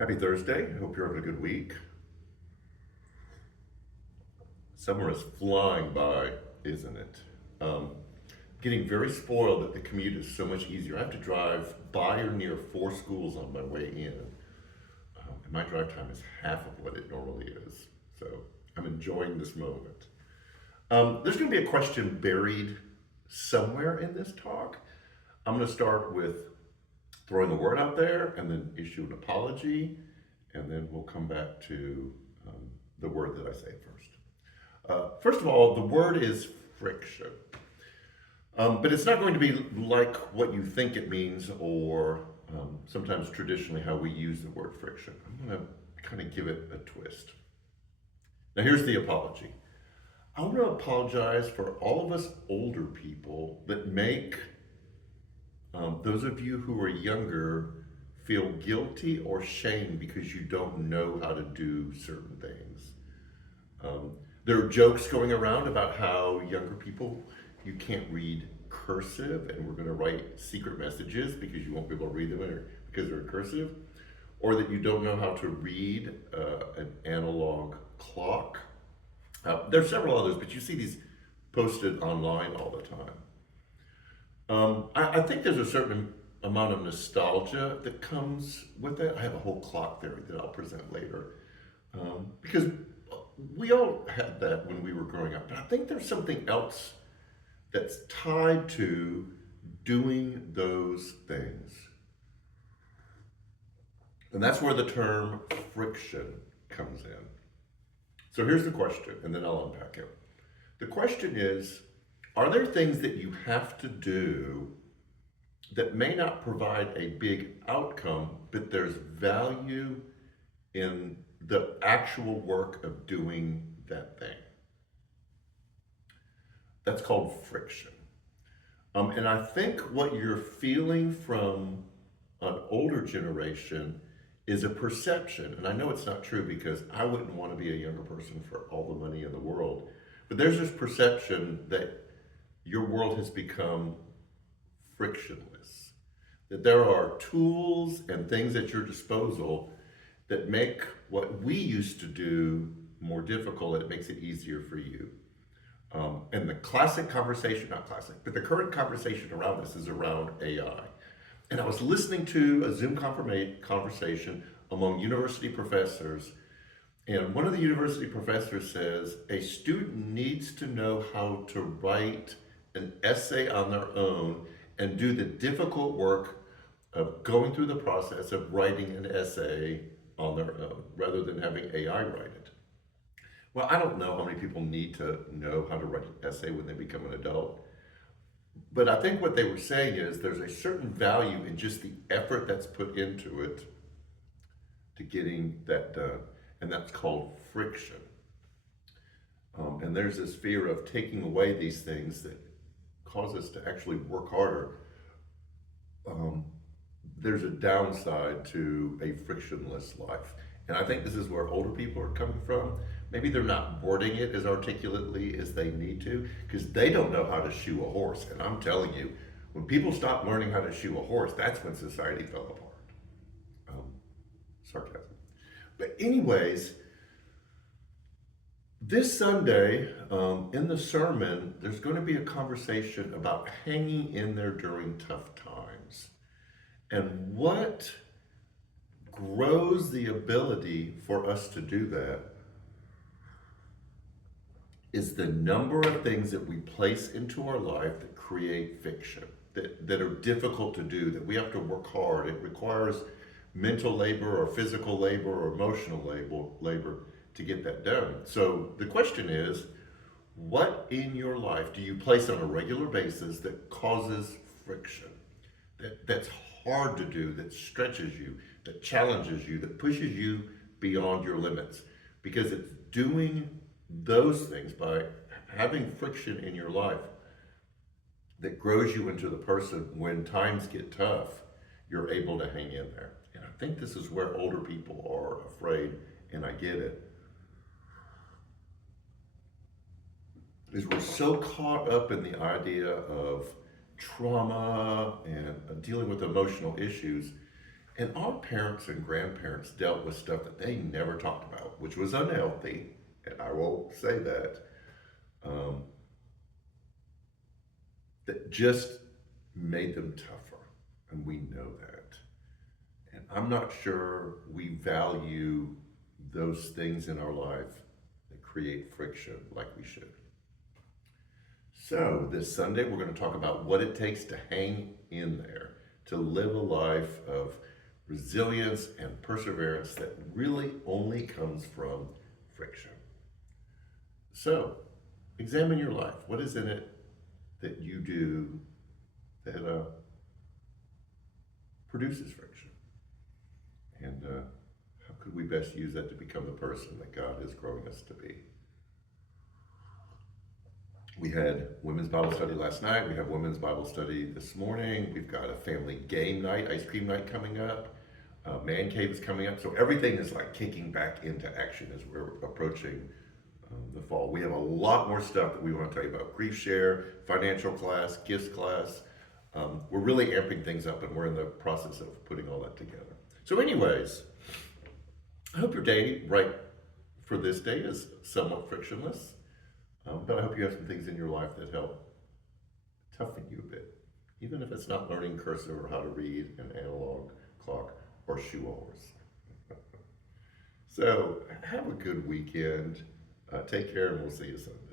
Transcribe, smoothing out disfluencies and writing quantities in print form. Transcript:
Happy Thursday. Hope you're having a good week. Summer is flying by, isn't it? Um, Getting very spoiled that the commute is so much easier. I have to drive by or near four schools on my way in, and my drive time is half of what it normally is. So I'm enjoying this moment. There's going to be a question buried somewhere in this talk. I'm going to start with throwing the word out there and then issue an apology, and then we'll come back to the word that I say first. First of all, the word is friction. But it's not going to be like what you think it means or sometimes traditionally how we use the word friction. I'm going to kind of give it a twist. Now, here's the apology. I want to apologize for all of us older people that make those of you who are younger feel guilty or shame because you don't know how to do certain things. There are jokes going around about how younger people, you can't read cursive and we're going to write secret messages because you won't be able to read them because they're in cursive, or that you don't know how to read an analog clock. There are several others, but you see these posted online all the time. I think there's a certain amount of nostalgia that comes with it. I have a whole clock theory that I'll present later. Because we all had that when we were growing up. But I think there's something else that's tied to doing those things. And that's where the term friction comes in. So here's the question, and then I'll unpack it. The question is, are there things that you have to do that may not provide a big outcome, but there's value in the actual work of doing that thing? That's called friction. And I think what you're feeling from an older generation is a perception. And I know it's not true because I wouldn't want to be a younger person for all the money in the world. But there's this perception that your world has become frictionless, that there are tools and things at your disposal that make what we used to do more difficult. It makes it easier for you. And the classic conversation, not classic, but the current conversation around this is around AI. And I was listening to a Zoom conversation among university professors, and one of the university professors says a student needs to know how to write an essay on their own and do the difficult work of going through the process of writing an essay on their own rather than having AI write it. Well, I don't know how many people need to know how to write an essay when they become an adult. But I think what they were saying is there's a certain value in just the effort that's put into it to getting that done. And that's called friction. And there's this fear of taking away these things that cause us to actually work harder. There's a downside to a frictionless life. And I think this is where older people are coming from. Maybe they're not wording it as articulately as they need to because they don't know how to shoe a horse. And I'm telling you, when people stop learning how to shoe a horse, that's when society fell apart. Sarcasm. But anyways, this Sunday in the sermon, there's going to be a conversation about hanging in there during tough times. And what grows the ability for us to do that is the number of things that we place into our life that create fiction, that are difficult to do, that we have to work hard. It requires mental labor or physical labor or emotional labor to get that done. So the question is, what in your life do you place on a regular basis that causes friction, that's hard to do, that stretches you, that challenges you, that pushes you beyond your limits? Because it's doing those things, by having friction in your life, that grows you into the person when times get tough, you're able to hang in there. And I think this is where older people are afraid, and I get it. Is we're so caught up in the idea of trauma and dealing with emotional issues, And our parents and grandparents dealt with stuff that they never talked about, which was unhealthy, and I will say that, um, that just made them tougher. And we know that. And I'm not sure we value those things in our life that create friction like we should. So, this Sunday, we're going to talk about what it takes to hang in there, to live a life of resilience and perseverance that really only comes from friction. So, examine your life. What is in it that you do that produces friction? And how could we best use that to become the person that God is growing us to be? We had women's Bible study last night. We have women's Bible study this morning. We've got a family game night, ice cream night coming up. Man Cave is coming up. So everything is like kicking back into action as we're approaching the fall. We have a lot more stuff that we want to tell you about. Grief share, financial class, gifts class. We're really amping things up, and we're in the process of putting all that together. So anyways, I hope your day right for this day is somewhat frictionless. But I hope you have some things in your life that help toughen you a bit, even if it's not learning cursive or how to read an analog clock or shoe oars. So have a good weekend. Take care, and we'll see you Sunday.